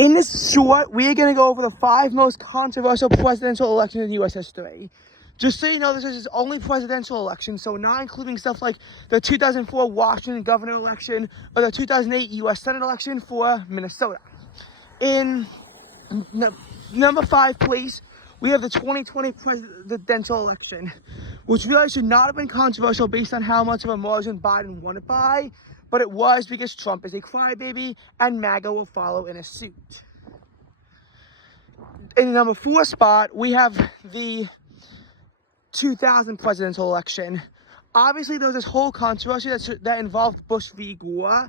In this short, we're going to go over the 5 most controversial presidential elections in U.S. history. Just so you know, this is only presidential election, so not including stuff like the 2004 Washington governor election or the 2008 U.S. Senate election for Minnesota. In number 5 place, we have the 2020 presidential election, which really should not have been controversial based on how much of a margin Biden won it by, but it was because Trump is a crybaby and MAGA will follow in his suit. In the number 4 spot, we have the 2000 presidential election. Obviously, there was this whole controversy that involved Bush v. Gore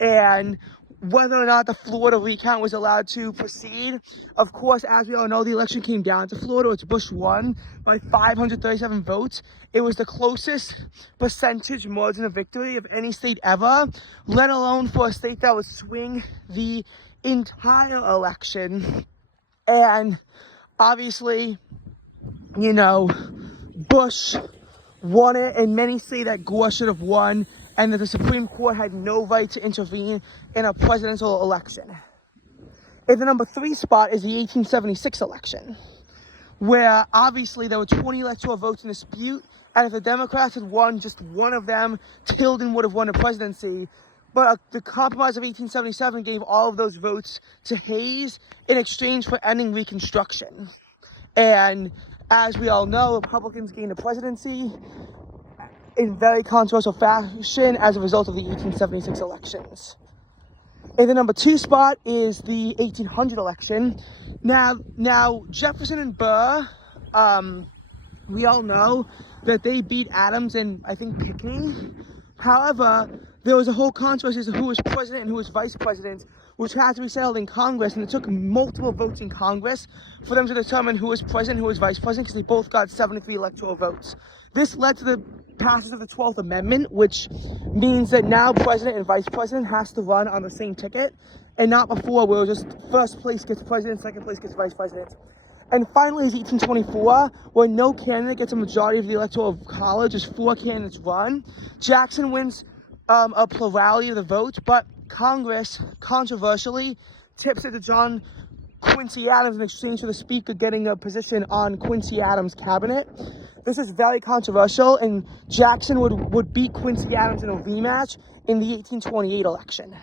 and whether or not the Florida recount was allowed to proceed. Of course, as we all know, the election came down to Florida, which Bush won by 537 votes. It was the closest percentage margin of victory of any state ever, let alone for a state that would swing the entire election. And obviously, you know, Bush won it, and many say that Gore should have won, and that the Supreme Court had no right to intervene in a presidential election. In the number 3 spot is the 1876 election, where obviously there were 20 electoral votes in dispute, and if the Democrats had won just one of them, Tilden would have won the presidency. But the compromise of 1877 gave all of those votes to Hayes in exchange for ending Reconstruction. And as we all know, Republicans gained the presidency in very controversial fashion as a result of the 1876 elections. In the number 2 spot is the 1800 election. Now Jefferson and Burr, we all know that they beat Adams and I think Pinckney. However, there was a whole controversy as to who was president and who was vice president, which had to be settled in Congress, and it took multiple votes in Congress for them to determine who was president, who was vice president, because they both got 73 electoral votes. This led to the passage of the 12th Amendment, which means that now president and vice president has to run on the same ticket, and not before where it was just first place gets president, second place gets vice president. And finally is 1824, where no candidate gets a majority of the electoral college, as 4 candidates run. Jackson wins a plurality of the vote, but Congress, controversially, tips it to John Quincy Adams in exchange for the Speaker getting a position on Quincy Adams' cabinet. This is very controversial, and Jackson would beat Quincy Adams in a rematch in the 1828 election.